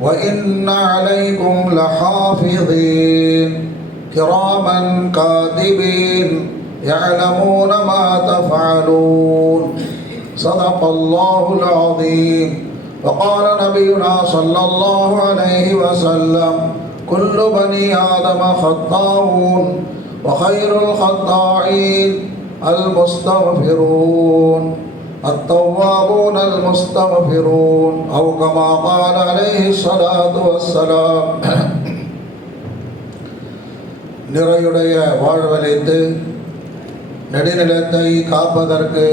وإن عليكم لحافظين. كراما كاتبين يعلمون ما تفعلون. صدق الله العظيم. وقال نبينا صلى الله عليه وسلم كل بني آدم خطاؤون وخير الخطائين المستغفرون. التوابون المستغفرون أو كما قال عليه الصلاة والسلام நிறையுடைய வாழ்வழித்து நெடுநிலத்தை காப்பதற்கு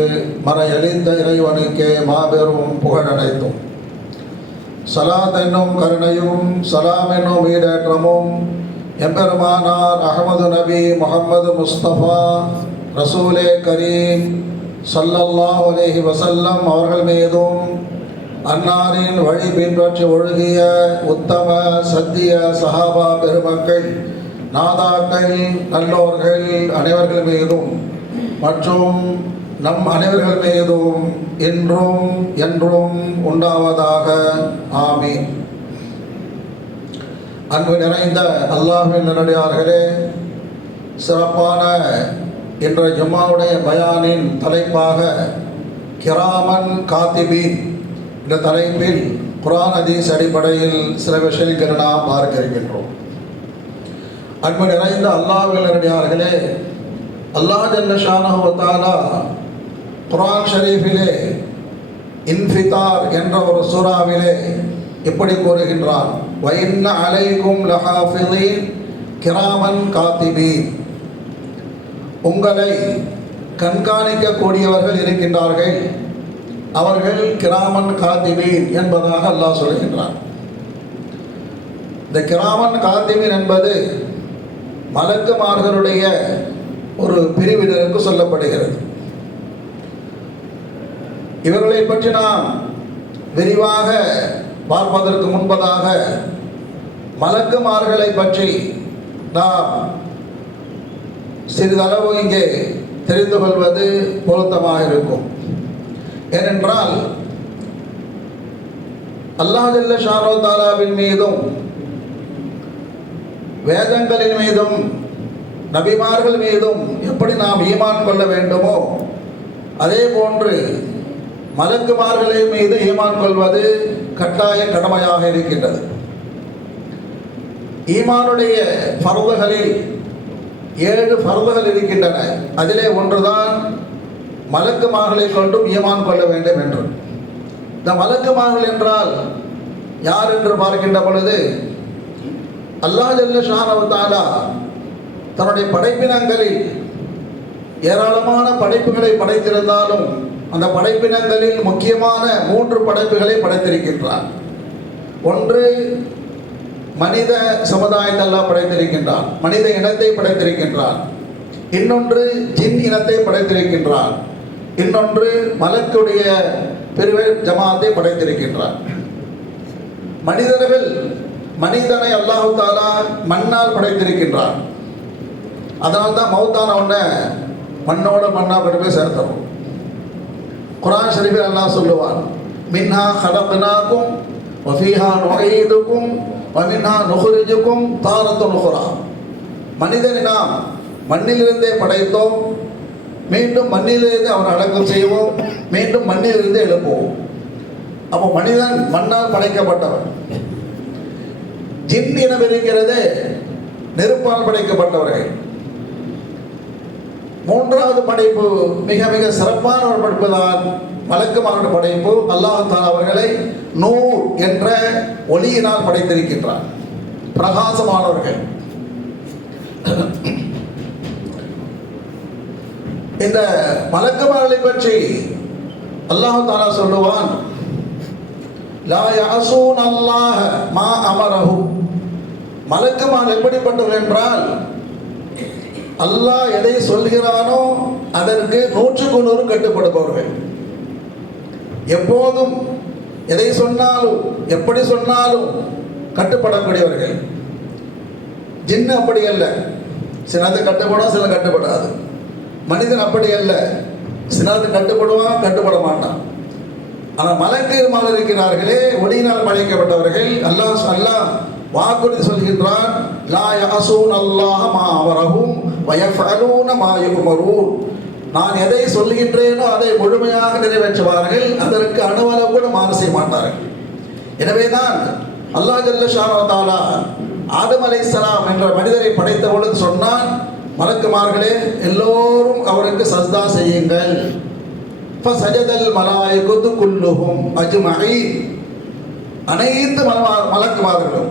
மறையளித்த இறைவனுக்கே மாபெரும் புகழனைத்தும் சலாத் என்னும் கருணையும் சலாம் என்னும் ஈடேற்றமும் எம்பெருமானார் அகமது நபி முகமது முஸ்தபா ரசூலே கரீம் சல்லல்லா அலைஹி வசல்லம் அவர்கள் மீதும் அன்னாரின் வழி பின்பற்றி ஒழுகிய உத்தம சத்திய சஹாபா பெருமக்கள் நாதாக்கள் நல்லோர்கள் அனைவர்கள் மீதும் மற்றும் நம் அனைவர்கள் மீதும் என்றும் என்றும் உண்டாவதாக. ஆமீன். அன்பு நிறைந்த அல்லாஹின் நல்லடியார்களே சிறப்பான இன்றைய ஜும்மாவுடைய பயானின் தலைப்பாக கிராமன் காத்திபீன் என்ற தலைப்பில் குரான் அதீஸ் அடிப்படையில் சில விஷயங்களை நாம் பார்க்க இருக்கின்றோம். அன்பு நிறைந்த அல்லாஹ்வின் நல்லடியார்களே அல்லாஹ் ஜல்ல ஷானஹு குரான் ஷரீஃபிலே இன்ஃபிதார் என்ற ஒரு சூறாவிலே இப்படி கூறுகின்றான்? வைன்ன அலைக்கும் லஹாஃபிதீன் கிராமன் காத்திபீன். உங்களை கண்காணிக்கக்கூடியவர்கள் இருக்கின்றார்கள். அவர்கள் கிராமன் காத்திபீன் என்பதாக அல்லாஹ் சொல்கின்றான். இந்த கிராமன் காத்திபீன் என்பது மலக்குமார்களுடைய ஒரு பிரிவினருக்கு சொல்லப்படுகிறது. இவர்களை பற்றி நாம் விரிவாக பார்ப்பதற்கு முன்பதாக மலக்குமார்களை பற்றி நாம் சிறிதளவு இங்கே தெரிந்து கொள்வது பொருத்தமாக இருக்கும் ஏனென்றால் அல்லாஹல்ல ஷானோ தாலாவின் மீதும் வேதங்களின் மீதும் நபிமார்கள் மீதும் எப்படி நாம் ஈமான் கொள்ள வேண்டுமோ அதே போன்று மலக்குமார்களின் மீது ஈமான் கொள்வது கட்டாய கடமையாக இருக்கின்றது. ஈமானுடைய பருவகளில் ஏழு பருவகள் இருக்கின்றன. அதிலே ஒன்றுதான் மலக்குமார்களை கொண்டும் ஈமான் கொள்ள வேண்டும் என்று. இந்த மலக்குமார்கள் என்றால் யார் என்று பார்க்கின்ற பொழுது அல்லாஹ் ஜல்ல ஷானவத்தாலா தன்னுடைய படைப்பினங்களில் ஏராளமான படைப்புகளை படைத்திருந்தாலும் அந்த படைப்பினங்களில் முக்கியமான மூன்று படைப்புகளை படைத்திருக்கின்றார். ஒன்று மனித சமுதாயத்தை எல்லாம் படைத்திருக்கின்றான். மனித இனத்தை படைத்திருக்கின்றான். இன்னொன்று ஜின் இனத்தை படைத்திருக்கின்றான். இன்னொன்று மலக்குடைய பெருவே ஜமாத்தை படைத்திருக்கின்றான். மனிதர்கள் மனிதனை அல்லாஹு தாலா மண்ணால் படைத்திருக்கின்றான். அதனால்தான் தான் மௌத்தான உடனே மண்ணோட மண்ணா பெருமை சேர்த்தணும். குரான் ஷரீஃபில் அல்லாஹ் சொல்லுவான் மின்ஹா ஹலக்னாக்கும் வஃபீஹா நுகைதுக்கும் வமின்ஹா நுகரிஜுக்கும் தாரத்து நுகுரா. மனிதனை நாம் மண்ணிலிருந்தே படைத்தோம் மீண்டும் மண்ணிலிருந்து அவன் அடக்கம் செய்வோம் மீண்டும் மண்ணிலிருந்து எழுப்புவோம். அப்போ மனிதன் மண்ணால் படைக்கப்பட்டவன். ஜின் இனம் இருக்கிறது நெருப்பால் படைக்கப்பட்டவர்கள். மூன்றாவது படைப்பு மிக மிக சிறப்பான ஒரு படைப்பு தான் வழக்கமான படைப்பு. அல்லாஹால அவர்களை நூர் என்ற ஒளியினால் படைத்திருக்கின்றார். பிரகாசமானவர்கள். இந்த மலக்குமார்களை பற்றி அல்லாஹ் தாலா சொல்லுவான் லா யாசூன் அல்லாஹ மா அமரஹு. மலக்குமார் எப்படிப்பட்டவர் என்றால் அல்லாஹ் எதை சொல்கிறானோ அதற்கு நூற்றுக்கு நூறு கட்டுப்படுபவர்கள். எப்போதும் எதை சொன்னாலும் எப்படி சொன்னாலும் கட்டுப்படக்கூடியவர்கள். ஜின்னு அப்படி அல்ல. சிலது கட்டுப்படும் சில கட்டுப்படாது. மனிதன் அப்படி அல்ல. சிலது கட்டுப்படுவான் கட்டுப்பட மாட்டான். ஆனால் மலக்கு இருக்கிறார்களே ஒளியினால் மழைக்கப்பட்டவர்கள் அல்லாஹ் அல்லாஹ் வாக்குறுதி சொல்கின்றான் லா யாசூன் அல்லாஹ் மா அவரகும் வயஃபலூன மா யுமரூன் நான் எதை சொல்லுகின்றேனோ அதை முழுமையாக நிறைவேற்றுவார்கள். அதற்கு அணுவளவு கூட மாறு செய்ய மாட்டார்கள். எனவேதான் அல்லாஹ் ஜல்ல ஷானவத்தாலா ஆதம் அலைஹிஸ்ஸலாம் என்ற மனிதரை படைத்த பொழுது சொன்னான் மலக்குமார்களே எல்லோரும் அவருக்கு சஸ்தா செய்யுங்கள். சஜதல் மலாய் மலாயிகுத்து குல்லுகும் அஜுமகை அனைத்து மலமா மலக்குமார்களும்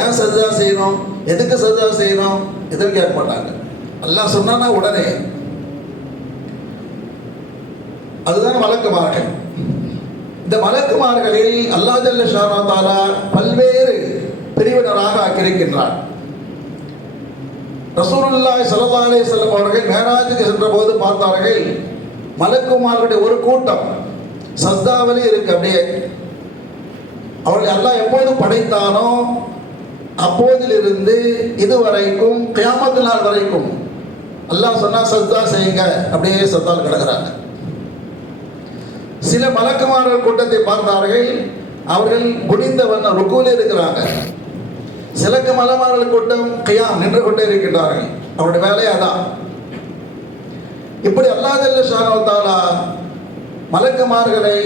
ஏன் சஜா செய்யணும்? எதுக்கு சஜா செய்யணும்? எதுவும் கேட்க மாட்டாங்க. அல்லாஹ் சொன்னான்னா உடனே அதுதான் மலக்குமார்கள் இந்த மலக்குமார்களில் அல்லாஹ் ஜல்ல தாலா பல்வேறு பிரிவினராக ஆக்கியிருக்கின்றார். ரசூலுல்லாய் ஸல்லல்லாஹு அலைஹி வஸல்லம் அவர்கள் மேராஜுக்கு சென்ற போது பார்த்தார்கள் மலக்குமார்களுடைய ஒரு கூட்டம் சஸ்தாவிலே இருக்கு அப்படியே. அவர்கள் அல்லாஹ் எப்போது படைத்தானோ அப்போதிலிருந்து இதுவரைக்கும் கியாமத்து நாள் வரைக்கும் அல்லாஹ் சொன்னா சஸ்தா செய்யுங்க அப்படியே சத்தால் கிடக்கிறாங்க. சில மலக்குமாரர் கூட்டத்தை பார்த்தார்கள். அவர்கள் குனிந்த வண்ண ருக்குவில் இருக்கிறாங்க. சிலக்கு மலமார்கள் கூட்டம் கையாம் நின்று கொண்டே இருக்கின்றார்கள். அவருடைய வேலை அதான். இப்படி அல்லாஹ் ஜல்ல மலக்குமார்களை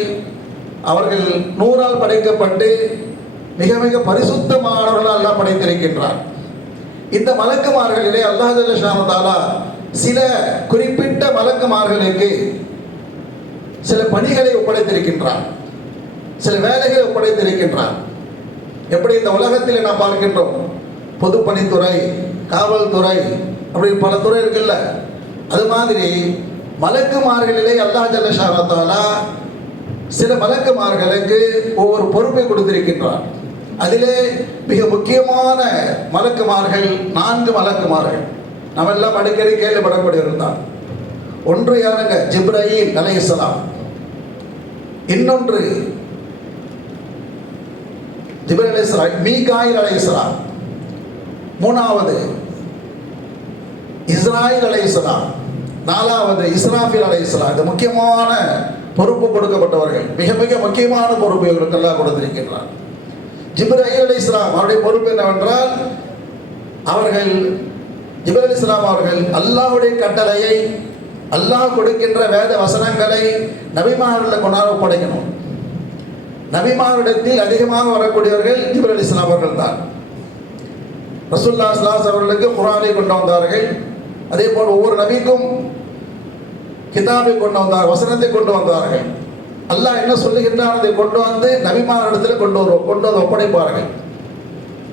அவர்கள் நூறால் படைக்கப்பட்டு மிக மிக பரிசுத்தமானவர்களால் அல்லாஹ் படைத்திருக்கின்றார். இந்த மலக்குமார்களிலே அல்லாஹ் ஜல்ல சில குறிப்பிட்ட மலக்குமார்களுக்கு சில பணிகளை ஒப்படைத்திருக்கின்றார். சில வேலைகளை ஒப்படைத்திருக்கின்றார். எப்படி இந்த உலகத்தில் நாம் பார்க்கின்றோம்? பொதுப்பணித்துறை காவல்துறை அப்படி பல துறை இருக்குல்ல. அது மாதிரி மலக்குமார்களிலே அல்லா ஜல்ல சில மலக்குமார்களுக்கு ஒவ்வொரு பொறுப்பை கொடுத்திருக்கின்றார். அதிலே மிக முக்கியமான மலக்குமார்கள் நான்கு மலக்குமார்கள் நம்ம எல்லாம் அடிக்கடி கேள்விப்படக்கூடியவர் தான். ஒன்று யாருங்க? ஜிப்ரஹீம் அலைஹிஸ்ஸலாம் இன்னொன்று ஜிப்ரல் அலைஹிஸ்ஸலாம் மீகாயில் அலைஹிஸ்ஸலாம் மூணாவது இஸ்ராயில் அலைஹிஸ்ஸலாம் நாலாவது இஸ்ராஃபில் அலைஹிஸ்ஸலாம் இந்த முக்கியமான பொறுப்பு கொடுக்கப்பட்டவர்கள் மிக மிக முக்கியமான பொறுப்பு இவர்களுக்கெல்லாம் கொடுத்திருக்கின்றார். ஜிப்ரஹீல் இஸ்லாம் அவருடைய பொறுப்பு என்னவென்றால் அவர்கள் ஜிப்ரல் இஸ்லாம் அவர்கள் அல்லாஹுடைய கட்டளையை அல்லாஹ் கொடுக்கின்ற வேத வசனங்களை நபிமாரில் கொண்டாட படைக்கணும் நபிமாரிடத்தில் அதிகமாக வரக்கூடியவர்கள் ஜிபர் அலி இஸ்லாம் அவர்கள் தான் ரசூல்லா ஸ்லாஸ் அவர்களுக்கு குரானை கொண்டு வந்தார்கள். அதே போல் ஒவ்வொரு நபிக்கும் கிதாபை கொண்டு வந்தார் வசனத்தை கொண்டு வந்தார்கள். அல்லாஹ் என்ன சொல்லுகின்றான்? அதை கொண்டு வந்து நபிமாரிடத்தில் கொண்டு வருவோம் கொண்டு வந்து ஒப்படைப்பார்கள்.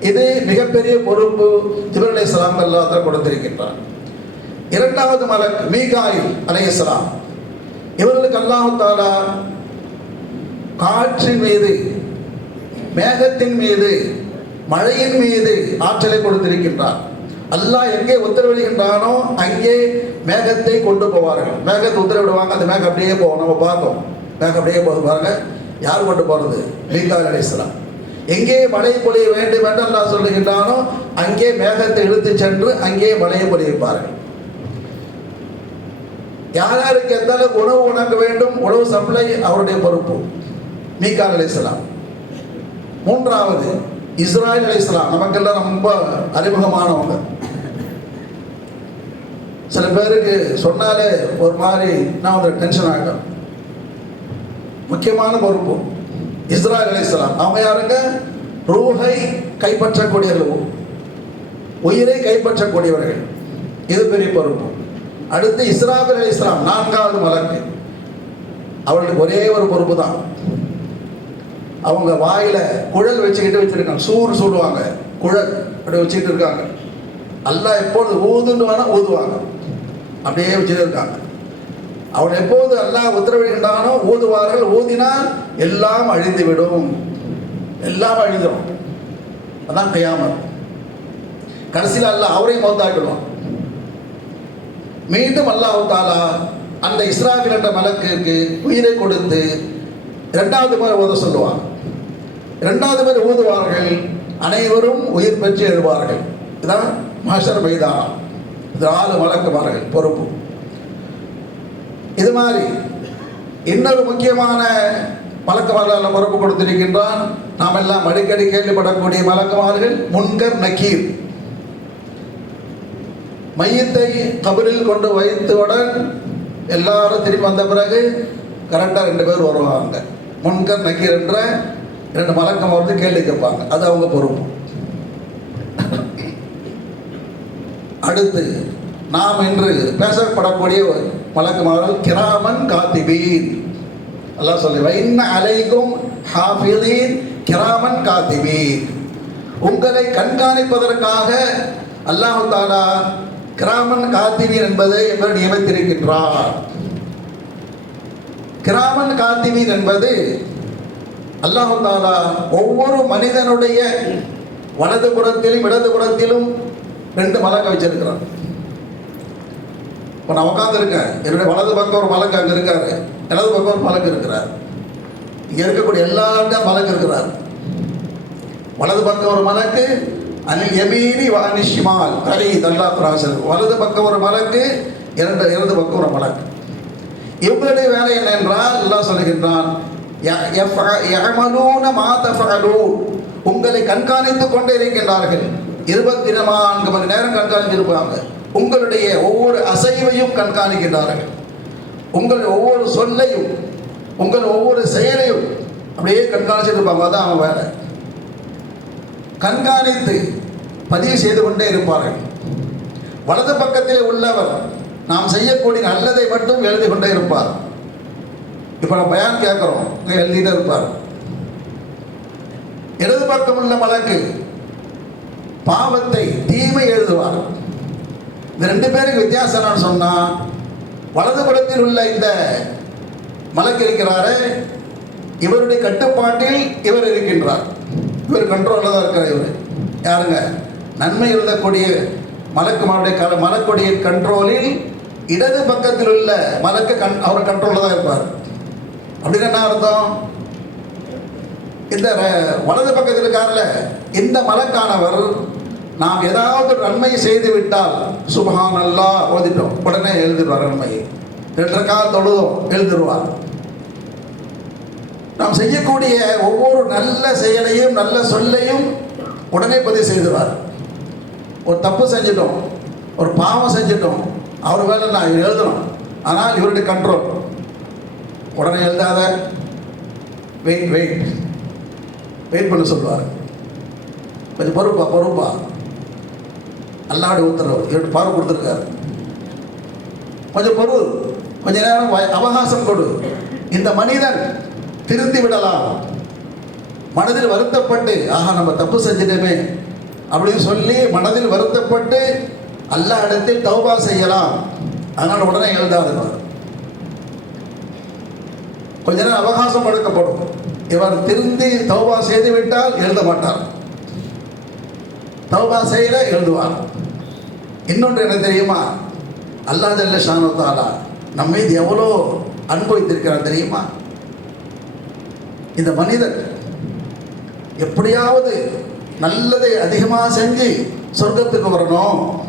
இது மிகப்பெரிய பொறுப்பு ஜிபர் அலி இஸ்லாம் அல்லாஹ் கொடுத்திருக்கின்றார். இரண்டாவது மலக் மீகாயில் அலைஹிஸ்ஸலாம் இவர்களுக்கு அல்லாஹு தாலா காற்றின் மீது மேகத்தின் மீது மழையின் மீது ஆற்றலை கொடுத்திருக்கின்றார். அல்லாஹ் எங்கே உத்தரவிடுகின்றானோ அங்கே மேகத்தை கொண்டு போவார்கள். மேகத்தை உத்தரவிடுவாங்க அந்த மேகம் அப்படியே போவோம் நம்ம பார்ப்போம் மேகம் அப்படியே போகுது பாருங்க. யார் கொண்டு போறது? மீகாயில் அலைஹிஸ்ஸலாம் எங்கே மழை பொழிய வேண்டும் என்று அல்லாஹ் சொல்லுகின்றானோ அங்கே மேகத்தை இழுத்து சென்று அங்கே மழையை பொழிவிப்பார்கள் யார் யாருக்கு எந்த அளவுக்கு உணவு உணங்க வேண்டும் உணவு சப்ளை அவருடைய பொறுப்பு. மீகால் அலைஹிஸ்ஸலாம் மூன்றாவது இஸ்ராயல் அலைஹிஸ்ஸலாம் நமக்கெல்லாம் ரொம்ப அறிமுகமானவங்க. சில பேருக்கு சொன்னாலே ஒரு மாதிரி நான் வந்து டென்ஷன் ஆகும் முக்கியமான பொறுப்பு இஸ்ராயல் அலைஹிஸ்ஸலாம் அவங்க யாருங்க? ரூஹை கைப்பற்றக்கூடியவர்கள். உயிரை கைப்பற்றக்கூடியவர்கள். இது பெரிய பொறுப்பு. அடுத்து இஸ்ராபில் அலி இஸ்லாம் நான்காவது மலக்கு. அவளுக்கு ஒரே ஒரு பொறுப்பு தான். அவங்க வாயில குழல் வச்சுக்கிட்டு வச்சிருக்காங்க. சூறு சொல்லுவாங்க குழல் அப்படி வச்சுக்கிட்டு இருக்காங்க. அல்லா எப்போது ஊதுன்னு வேணா ஊதுவாங்க. அப்படியே வச்சுட்டு இருக்காங்க. அவன் எப்போது அல்லாஹ் உத்தரவிடுகின்றானோ ஊதுவார்கள். ஊதினால் எல்லாம் அழிந்து விடும் எல்லாம் அழிந்துடும் அதான் கையாமல் கடைசியில் அல்ல அவரையும் மௌத்தாக்கிடுவான். மீண்டும் அல்லாஹ் தாலா அந்த இஸ்ராவில் என்ற மலக்கிற்கு உயிரை கொடுத்து இரண்டாவது முறை ஊத சொல்லுவார் இரண்டாவது முறை ஊதுவார்கள். அனைவரும் உயிர் பெற்று எழுவார்கள். இதுதான் மாஷர் மைதானம். இது ஆளு வழக்குமார்கள் பொறுப்பு. இது மாதிரி இன்னொரு முக்கியமான மலக்குமார்கள் பொறுப்பு கொடுத்திருக்கின்றான். நாம் எல்லாம் அடிக்கடி கேள்விப்படக்கூடிய மலக்குமார்கள் முன்கர் நக்கீர். மையத்தை கபரில் கொண்டு வைத்தவுடன் எல்லாரும் திரும்பி வந்த பிறகு கரெக்டாக ரெண்டு பேர் வருவாங்க. முன்கர் நக்கீர் என்ற ரெண்டு மலக்கம் வந்து கேள்வி கேட்பாங்க. அது அவங்க பொறுப்பு. அடுத்து நாம் இன்று பேசப்படக்கூடிய மலக்குமார்கள் கிராமன் காத்திபீன். எல்லாம் சொல்லி வைன்ன அலைக்கும் ஹாஃபிதீன் கிராமன் காத்திபீன். உங்களை கண்காணிப்பதற்காக அல்லாஹு தாலா கிராமன் காத்திவீர் என்பதை இவர் நியமித்திருக்கின்றார். கிராமன் காத்திவீர் என்பது அல்லாஹு தாலா ஒவ்வொரு மனிதனுடைய வலது புறத்திலும் இடது புறத்திலும் ரெண்டு மலங்க வச்சிருக்கிறான். இப்போ நான் உட்காந்துருக்கேன் என்னுடைய வலது பக்கம் ஒரு மலக்கு அங்கே இருக்காரு. இடது பக்கம் ஒரு மலக்கு இருக்கிறார். இங்கே இருக்கக்கூடிய எல்லாருக்கும் மலக்கு இருக்கிறார். வலது பக்கம் ஒரு மலக்கு அனில் எமீனி வானிஷிமால் கலி தல்லா பிராசல் வலது பக்கம் ஒரு மலக்கு இரண்டு இடது பக்கம் ஒரு மலக்கு. இவங்களுடைய வேலை என்ன என்றால் அல்லாஹ் சொல்லுகின்றான் ய- உங்களை கண்காணித்து கொண்டே இருக்கின்றார்கள். இருபத்தி நான்கு மணி நேரம் கண்காணித்திருப்பாங்க. உங்களுடைய ஒவ்வொரு அசைவையும் கண்காணிக்கின்றார்கள். உங்கள் ஒவ்வொரு சொல்லையும் உங்கள் ஒவ்வொரு செயலையும் அப்படியே கண்காணிச்சிட்டு இருப்பாங்க அதான் அவங்க வேலை. கண்காணித்து பதிவு செய்து கொண்டே இருப்பார்கள். வலது பக்கத்தில் உள்ளவர் நாம் செய்யக்கூடிய நல்லதை மட்டும் எழுதி கொண்டே இருப்பார். இப்போ நம்ம பயான் கேட்குறோம். எழுதிட்டு இருப்பார். இடது பக்கம் உள்ள மலக்கு பாவத்தை தீமை எழுதுவார். இந்த ரெண்டு பேருக்கு வித்தியாசம் என்னன்னு சொன்னா வலது புறத்தில் உள்ள இந்த மலக்கு இருக்கிறாரு இவருடைய கட்டுப்பாட்டில் இவர் இருக்கின்றார். இவர் கண்ட்ரோலில் தான் இருக்கிறார் இவர். யாருங்க? நன்மை எழுதக்கூடிய மலக்குமாருடைய க மலக்குடைய கண்ட்ரோலில் இடது பக்கத்தில் உள்ள மலக்கு கண் அவர் கண்ட்ரோலில் தான் இருப்பார். அப்படின்னு என்ன அர்த்தம்? இந்த வலது பக்கத்தில் இருக்கார்ல இந்த மலக்கானவர் நாம் ஏதாவது நன்மை செய்து விட்டால் சுபஹான் நல்லா ஓதிட்டோம். உடனே எழுதிடுவார் நன்மையை. ரெண்டு கால் தொழுதும் எழுதிடுவார். நாம் செய்யக்கூடிய ஒவ்வொரு நல்ல செயலையும் நல்ல சொல்லையும் உடனே பதிவு செய்துவார் ஒரு தப்பு செஞ்சிட்டோம் ஒரு பாவம் செஞ்சிட்டோம் அவர் வேலை நான் எழுதணும். ஆனால் இவருடைய கண்ட்ரோல் உடனே எழுதாத வெயிட் வெயிட் வெயிட் பண்ண சொல்லுவார். கொஞ்சம் பொறுப்பா பொறுப்பா. அல்லாடு உத்தரவு. இவர்கிட்ட பார்வை கொடுத்துருக்காரு. கொஞ்சம் பொறு கொஞ்ச நேரம் அவகாசம் கொடு. இந்த மனிதன் திருந்தி விடலாம். மனதில் வருத்தப்பட்டு ஆஹா நம்ம தப்பு செஞ்சிட்டோமே. அப்படின்னு சொல்லி மனதில் வருத்தப்பட்டு அல்ல இடத்தில் தௌபா செய்யலாம். அதனால் உடனே எழுதாதுவார் கொஞ்ச நேரம் அவகாசம் கொடுக்கப்படும். இவர் திருந்தி தௌபா செய்து விட்டால் எழுத மாட்டார். தௌபா செய்யல எழுதுவார். இன்னொன்று என்ன தெரியுமா? அல்லாஹ் ஜல்ல ஷானு தாலா நம்ம மீது எவ்வளோ அன்பு வைத்திருக்கிறார் தெரியுமா? இந்த மனிதன் எப்படியாவது நல்லதை அதிகமாக செஞ்சு சொர்க்கத்துக்கு வரணும்.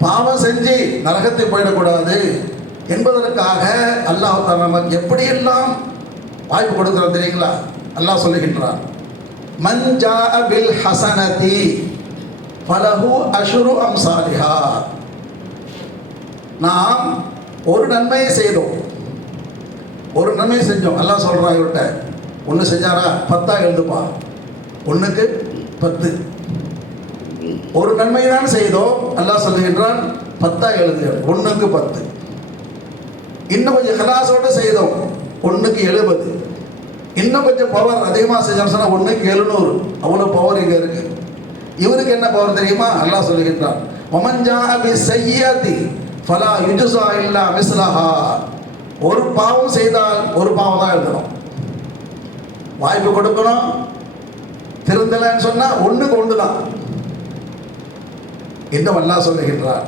பாவம் செஞ்சு நரகத்தை போயிடக்கூடாது என்பதற்காக அல்லாஹ் நமக்கு எப்படியெல்லாம் வாய்ப்பு கொடுக்குறோம் தெரியுங்களா? அல்லாஹ் சொல்லுகின்றார் மஞ்சா பில் ஹசனதி ஃபலஹு அஷ்ரு அம்சாலிஹா. நாம் ஒரு நன்மையை செய்தோம். ஒரு நன்மையை செஞ்சோம். எல்லாம் சொல்கிறான் இவர்கிட்ட ஒன்று செஞ்சாரா? பத்தா எழுதுப்பா. ஒன்றுக்கு பத்து. ஒரு நன்மை தான் செய்தோம். அல்லாஹ் சொல்லுகின்றான் பத்தா எழுது. ஒன்றுக்கு பத்து. இன்னும் கொஞ்சம் ஹலாசோடு செய்தோம். ஒன்றுக்கு எழுபது. இன்னும் கொஞ்சம் பவர் அதிகமாக செஞ்சோம்னு சொன்னால் ஒன்றுக்கு எழுநூறு. அவ்வளோ பவர் இங்கே இருக்கு. இவருக்கு என்ன பவர் தெரியுமா? அல்லாஹ் சொல்லுகின்றான் ஒமஞ்சா பி செய்யாதி ஃபலா யுஜுசா இல்லா மிஸ்லஹா. ஒரு பாவம் செய்தால் ஒரு பாவம் தான் எழுதணும் வாய்ப்பு கொடுக்கணும். திருந்தலைன்னு சொன்னா ஒண்ணுக்கு ஒன்று தான் இன்னும் அல்லாஹ் சொல்லுகின்றார்.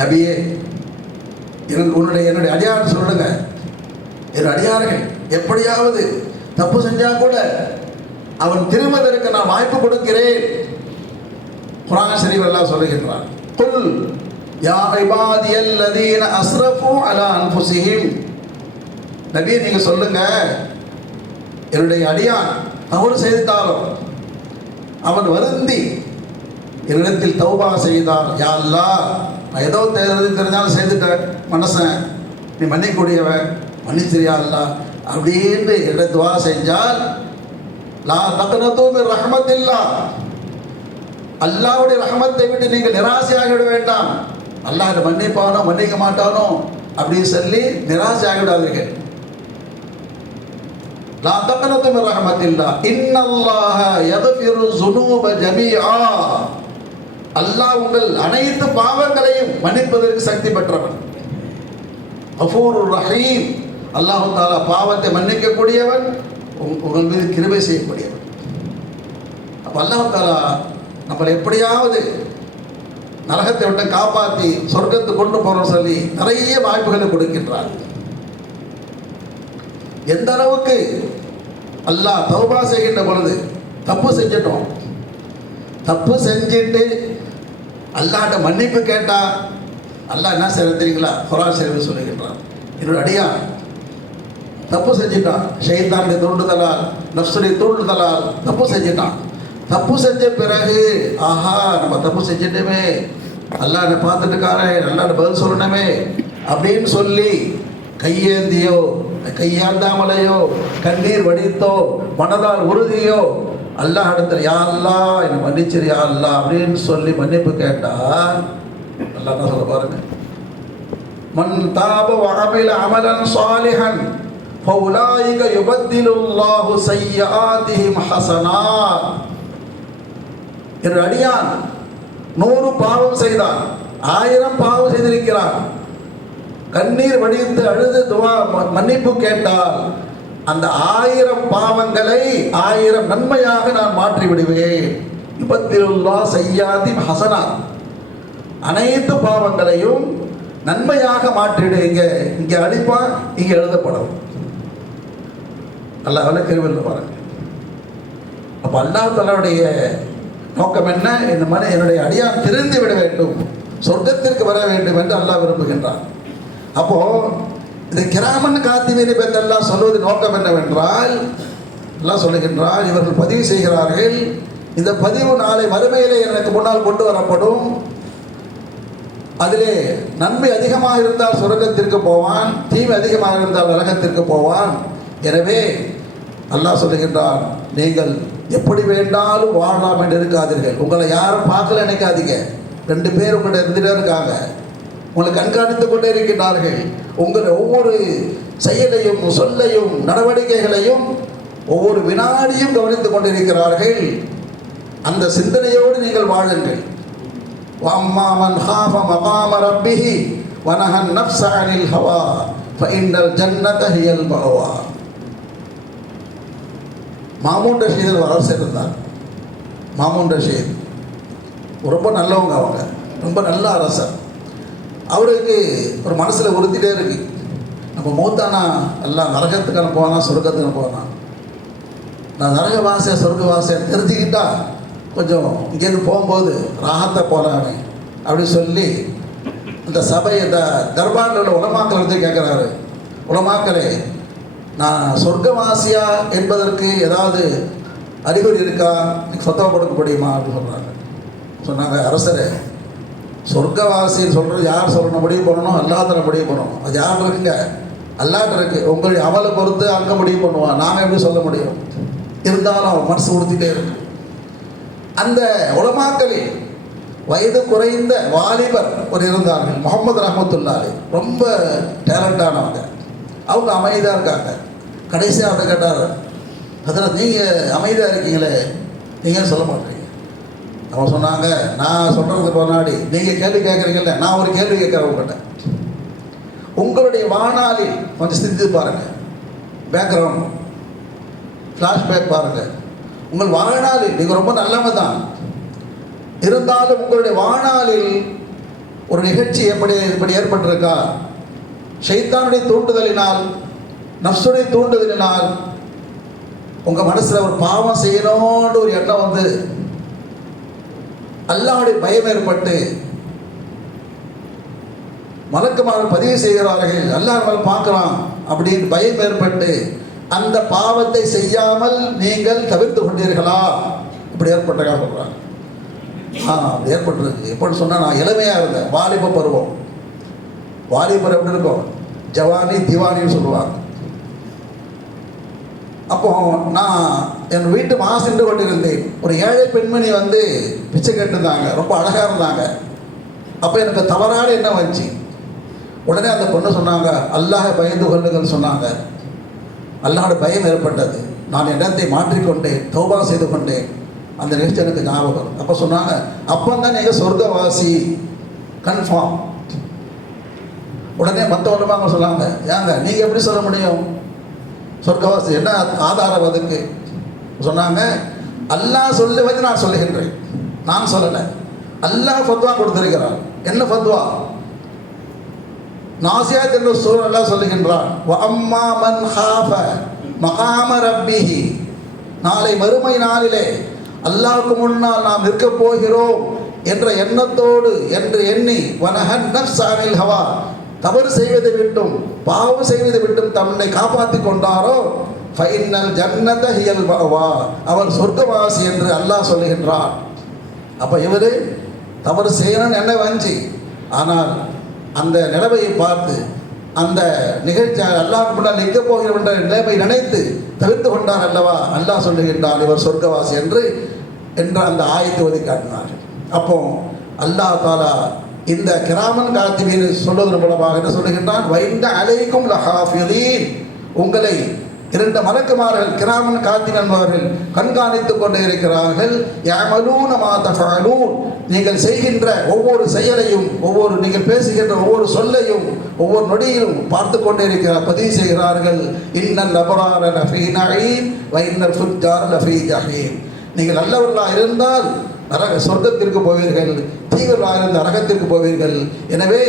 நபியே எனக்கு உன்னுடைய என்னுடைய அடியார் சொல்லுங்க. என் அடியார்கள் எப்படியாவது தப்பு செஞ்சா கூட அவன் திரும்பதற்கு நான் வாய்ப்பு கொடுக்கிறேன். குரான் ஷரீஃப் சொல்லுகின்றான். குல் யா இபாதியல் அல்லதீன அஸ்ரஃபு அலா அன்புசிஹிம் நபியே நீங்க சொல்லுங்க. என்னுடைய அடியான் தவறு செய்தாலும் அவன் வருந்தி என்னிடத்தில் தௌபா செய்தான் யா அல்லாஹ் நான் ஏதோ தெரிஞ்சு தெரிஞ்சாலும் செய்துட்டேன் மனசன் நீ மன்னிக்கூடியவன் மன்னிச்சிரியா அல்லா அப்படின்னு என்ன துவா செஞ்சால் லா தகனத்தும் ரஹமத்தில்லா அல்லாவுடைய ரஹமத்தை விட்டு நீங்கள் நிராசையாகிவிட வேண்டாம் அல்லாஹ் மன்னிப்பானோ மன்னிக்க மாட்டானோ அப்படின்னு சொல்லி நிராசையாகிவிடாதீர்கள் லா தகனத்தும் ரஹமத்தில்லா. இன்னல்லாஹ யக்ஃபிரு ஜமீஆ. அல்லாஹ் உங்கள் அனைத்து பாவங்களையும் மன்னிப்பதற்கு சக்தி பெற்றவன். அஃபூருர் ரஹீம். அல்லாஹு தாலா பாவத்தை மன்னிக்கக்கூடியவன் உங்கள் மீது கிருபை செய்யக்கூடியவன். அப்போ அல்லாஹு தாலா நம்மளை எப்படியாவது நரகத்தை விட்டு காப்பாற்றி சொர்க்கத்தை கொண்டு போறோம் சொல்லி நிறைய வாய்ப்புகளை கொடுக்கின்றார். எந்த அளவுக்கு அல்லாஹ் தௌபா செய்கின்ற பொழுது தப்பு செஞ்சிட்டோம். தப்பு செஞ்சுட்டு அல்லாட்ட மன்னிப்பு கேட்டா அல்லாஹ் என்ன செய்ய தெரியுங்களா? குரான் ஷரீஃபில் சொல்லுகின்றான் என்னோட அடியா தப்பு செஞ்சிட்டான். ஷெய்தானுடைய தூண்டுதலால் நப்சுடைய தூண்டுதலால் தப்பு செஞ்சிட்டான். தப்பு செஞ்ச பிறகு ஆஹா நம்ம தப்பு செஞ்சிட்டோமே. அல்லாஹ் என்னை பார்த்துட்டுக்காரே நல்லா பதில் சொல்லணுமே அப்படின்னு சொல்லி கையேந்தியோ கையாந்தாமலையோ கண்ணீர் வடித்தோ மனதால் உறுதியோ அல்லாஹ் இடத்துல யா அல்லாஹ் என்னை மன்னிச்சிரு யா அப்படின்னு சொல்லி மன்னிப்பு கேட்டா நல்லா என்ன சொல்ல பாருங்க. மன் தாப வஅமில அமலன் சாலிஹன் ஃபௌலாயிக யுபத்திலுல்லாஹு சய்யாதிஹிம் ஹஸனாத் என்று அடியான் நூறு பாவம் செய்தான். ஆயிரம் பாவம் செய்திருக்கிறான். கண்ணீர் வடித்து அழுது துவா ம- மன்னிப்பு கேட்டால் அந்த ஆயிரம் பாவங்களை ஆயிரம் நன்மையாக நான் மாற்றி விடுவேன் விபத்திலுல்லா செய்யாதி ஹசனா. அனைத்து பாவங்களையும் நன்மையாக மாற்றிடுங்க. இங்க அடிப்பா இங்கே இங்க எழுதப்படும் அல்லாஹ் கருவில் பாருங்க. அப்ப அல்லாஹ் தலாவுடைய நோக்கம் என்ன? இந்த மாதிரி என்னுடைய அடியான் திருந்து விட வேண்டும். சொர்க்கத்திற்கு வர வேண்டும் என்று அல்லாஹ் விரும்புகின்றான். அப்போ இந்த கிராமன் காத்திவீரி பெற்றெல்லாம் சொல்வது நோக்கம் என்னவென்றால் எல்லாம் சொல்லுகின்றால் இவர்கள் பதிவு செய்கிறார்கள். இந்த பதிவு நாளை மறுமையிலே எனக்கு முன்னால் கொண்டு வரப்படும். அதிலே நன்மை அதிகமாக இருந்தால் சுரங்கத்திற்கு போவான் தீமை அதிகமாக இருந்தால் நரகத்திற்கு போவான். எனவே அல்லாஹ் சொல்லுகின்றான் நீங்கள் எப்படி வேண்டாலும் வாழலாம் என்று இருக்காதீர்கள். உங்களை யாரும் பார்க்கல நினைக்காதீங்க. ரெண்டு பேர் உங்கள்கிட்ட இருந்துகிட்டே இருக்காங்க. உங்களை கண்காணித்து கொண்டே இருக்கிறார்கள் உங்கள் ஒவ்வொரு செயலையும் சொல்லையும் நடவடிக்கைகளையும் ஒவ்வொரு வினாடியும் கவனித்து கொண்டிருக்கிறார்கள். அந்த சிந்தனையோடு நீங்கள் வாழுங்கள். வாம்மாமன் ஹாஃப மகாம ரப்பிஹி வனஹன் நப்சானில் ஹவா ஃபைண்டல் ஜன்னத ஹியல் பகவா மாமூன் ரஷீதில் ஒரு சேர்ந்தார் மாமூன் ரஷீத் ரொம்ப நல்லவங்க அவங்க. ரொம்ப நல்ல அரசர். அவருக்கு ஒரு மனசில் உறுத்திட்டே இருக்கு. நம்ம மூத்தானா எல்லாம் நரகத்துக்கு அனுப்புவானா சொர்க்கத்துக்கு அனுப்புவானா நான் நரக வாசை சொர்க்க வாசை தெரிஞ்சுக்கிட்டா கொஞ்சம் இங்கேருந்து போகும்போது ராகத்தை போகலாமே அப்படின்னு சொல்லி இந்த சபை இந்த தர்பாரில் உள்ள உலமாக்கள் வந்து கேட்குறாரு உலமாக்களே நான் சொர்க்கவாசியா என்பதற்கு ஏதாவது அறிகுறி இருக்கா? எனக்கு சொத்தம் கொடுக்க முடியுமா அப்படின்னு சொல்கிறாங்க சொன்னாங்க அரசரே சொர்க்கவாசின்னு சொல்கிறது யார் சொல்லணும்? முடிவு பண்ணணும். அல்லாஹ் முடிவு பண்ணணும். அது யார் இருக்குங்க? அல்லாட்ட இருக்கு. உங்களுடைய அமலை பொறுத்து அங்கே முடிவு பண்ணுவான். நாங்கள் எப்படி சொல்ல முடியும்? இருந்தாலும் அவன் மனசு கொடுத்துட்டே இருக்கு. அந்த உலமாக்களில் வயது குறைந்த வாலிபர் ஒரு இருந்தார்கள். முகமது ரஹமத்துல்லாரி ரொம்ப டேலண்டானவங்க. அவங்க அமைதியாக இருக்காங்க. கடைசியாக அவர்கிட்ட கேட்டார் அதில் நீங்கள் அமைதியாக இருக்கீங்களே நீங்கள் சொல்ல மாட்டீங்க? அவங்க சொன்னாங்க நான் சொல்கிறதுக்கு முன்னாடி நீங்கள் கேள்வி கேட்குறீங்கல்ல நான் ஒரு கேள்வி கேட்குறேன் உங்கள்கிட்ட உங்களுடைய வானாளில் கொஞ்சம் சிந்தித்து பாருங்கள் பேக்ரவுண்ட் ஃப்ளாஷ்பேக் பாருங்கள் உங்கள் வாழ்நாளில் நீங்கள் ரொம்ப நல்லவங்க தான். இருந்தாலும் உங்களுடைய வாழ்நாளில் ஒரு நிகழ்ச்சி எப்படி இப்படி ஏற்பட்டிருக்கா? சைத்தானுடைய தூண்டுதலினால் நஃப்ஸுடைய தூண்டுதலினால் உங்கள் மனசில் ஒரு பாவம் செய்யணும்னு ஒரு எண்ணம் வந்து அல்லாவுடைய பயம் ஏற்பட்டு மலக்குமார்கள் பதிவு செய்கிறார்கள் அல்லாமல் பார்க்கலாம் அப்படின்னு பயம் ஏற்பட்டு அந்த பாவத்தை செய்யாமல் நீங்கள் தவிர்த்து கொண்டீர்களா? இப்படி ஏற்பட்டதாக சொல்கிறாங்க ஆ அப்படி ஏற்பட்டிருக்கு. எப்படின்னு சொன்னால் நான் இளமையாக இருந்தேன். வாலிப பருவம். வாலிபர் எப்படி இருக்கும்? ஜவானி திவானின்னு சொல்லுவாங்க. அப்போ நான் என் வீட்டு மா சென்று கொண்டிருந்தேன். ஒரு ஏழை பெண்மணி வந்து பிச்சை கேட்டிருந்தாங்க. ரொம்ப அழகாக இருந்தாங்க. அப்போ எனக்கு தவறான எண்ணம் வந்துச்சு. உடனே அந்த பொண்ணு சொன்னாங்க அல்லாஹ பயந்து கொள்ளுங்கள் சொன்னாங்க. அல்லாட பயம் ஏற்பட்டது. நான் இடத்தை மாற்றிக்கொண்டேன் தௌபா செய்து கொண்டேன். அந்த நிகழ்ச்சி எனக்கு ஞாபகம் அப்போ சொன்னாங்க அப்போ தான் நீங்கள் சொர்க்கவாசி. கன்ஃபார்ம் உடனே மற்ற உலமாங்க சொன்னாங்க ஏங்க நீங்கள் எப்படி சொல்ல முடியும்? சொர்க்கவாசி என்ன? ஆதாரம் அதுக்கு சொன்னாங்க அல்லாஹ் சொல்லுவது நான் சொல்லுகின்றேன். நான் சொல்லலை. அல்லாஹ் ஃபத்வா கொடுத்திருக்கிறார். என்ன ஃபத்வா? நாசியாத் என்ற சூழல் அல்லாஹ் சொல்லுகின்றான் அம்மா மன் ஹாஃப மகாம ரப்பிஹி. நாளை மறுமை நாளிலே அல்லாவுக்கு முன்னால் நாம் நிற்கப் போகிறோம் என்ற எண்ணத்தோடு என்று எண்ணி வனஹன் நஃப்ஸானில் ஹவா. தவறு செய்வதை விட்டும் பாவம் செய்வதை விட்டும் தன்னை காப்பாற்றிக் கொண்டாரோ? ஃபைனல் ஜன்னத ஹியல் வா அவர் சொர்க்கவாசி என்று அல்லாஹ் சொல்லுகின்றான். அப்போ இவர் தவறு செய்யணும்னு என்ன வந்துச்சு ஆனால் அந்த நிலவையை பார்த்து அந்த நிகழ்ச்சி அல்லாஹ் முன்னால் நிற்க போகிறோம் என்ற நிலைமை நினைத்து தவிர்த்து கொண்டார் அல்லவா? அல்லாஹ் சொல்லுகின்றான் இவர் சொர்க்கவாசி என்று என்று அந்த ஆயத்தை ஒதுக்காட்டினார் அப்போ அல்லாஹ் தாலா இந்த கிராமன் காத்திபீர் சொல்வதன் மூலமாக என்ன சொல்லுகின்றான்? வைந்த அலைக்கும் லஹாஃபிலீன் உங்களை இரண்டு மலக்குமார்கள் கிராமன் காத்தி நண்பர்கள் கண்காணித்துக் கொண்டே இருக்கிறார்கள். யாமலூன மா நீங்கள் செய்கின்ற ஒவ்வொரு செயலையும் ஒவ்வொரு நீங்கள் பேசுகின்ற ஒவ்வொரு சொல்லையும் ஒவ்வொரு நொடியிலும் பார்த்து கொண்டே இருக்கிறார் பதிவு செய்கிறார்கள். இன்னல் அபரார லஃபீ நஈம் வ இன்னல் ஃபுஜ்ஜார ஜஹீம். நீங்கள் நல்லவர்களாக இருந்தால் நரக சொர்க்கத்திற்கு போவீர்கள் தீவிரமாக நரகத்திற்கு போவீர்கள். எனவே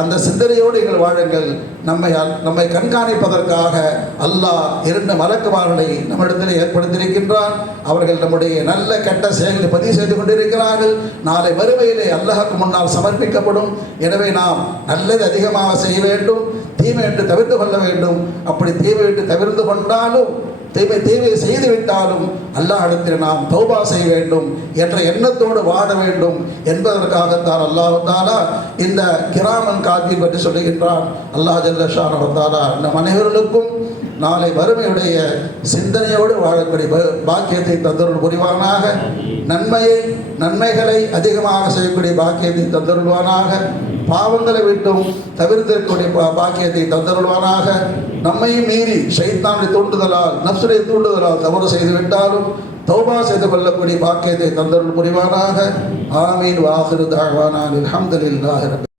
அந்த சிந்தனையோடு எங்கள் வாழுங்கள். நம்மை நம்மை கண்காணிப்பதற்காக அல்லாஹ் இரண்டு மலக்குமார்களை நம்மிடத்தில் ஏற்படுத்தியிருக்கின்றான். அவர்கள் நம்முடைய நல்ல கெட்ட செயல்களை பதிவு செய்து கொண்டிருக்கிறார்கள். நாளை மறுமையிலே அல்லாஹுக்கு முன்னால் சமர்ப்பிக்கப்படும். எனவே நாம் நல்லது அதிகமாக செய்ய வேண்டும் தீமை என்று தவிர்த்து கொள்ள வேண்டும். அப்படி தீமை என்று தவிர்த்து கொண்டாலும் தீமை தீமை செய்து விட்டாலும் அல்லாஹ் நாம் தௌபா செய்ய வேண்டும் என்ற எண்ணத்தோடு வாழ வேண்டும் என்பதற்காகத்தான் அல்லாஹ் தாலா இந்த கிராமன் காத்தி பற்றி சொல்லுகின்றான். அல்லாஹ் ஜல்லஷான தாலா நம் அனைவர்களுக்கும் நாளை வறுமையுடைய சிந்தனையோடு வாழக்கூடிய ப- பாக்கியத்தை தந்தருள் புரிவானாக. நன்மையை நன்மைகளை அதிகமாக செய்யக்கூடிய பாக்கியத்தை தந்தருள்வானாக. பாவங்களை விட்டும் தவிர்த்திருக்கக்கூடிய பாக்கியத்தை தந்தருள்வானாக. நம்மையும் மீறி சைத்தானுடைய தூண்டுதலால் நப்சுடைய தூண்டுதலால் தவறு செய்து விட்டாலும் தௌபா செய்து கொள்ளக்கூடிய பாக்கியத்தை தந்தருள் புரிவானாக. ஆமீன். வாஹிரு தாழ்வானான் அல்ஹம்துலில்லாஹி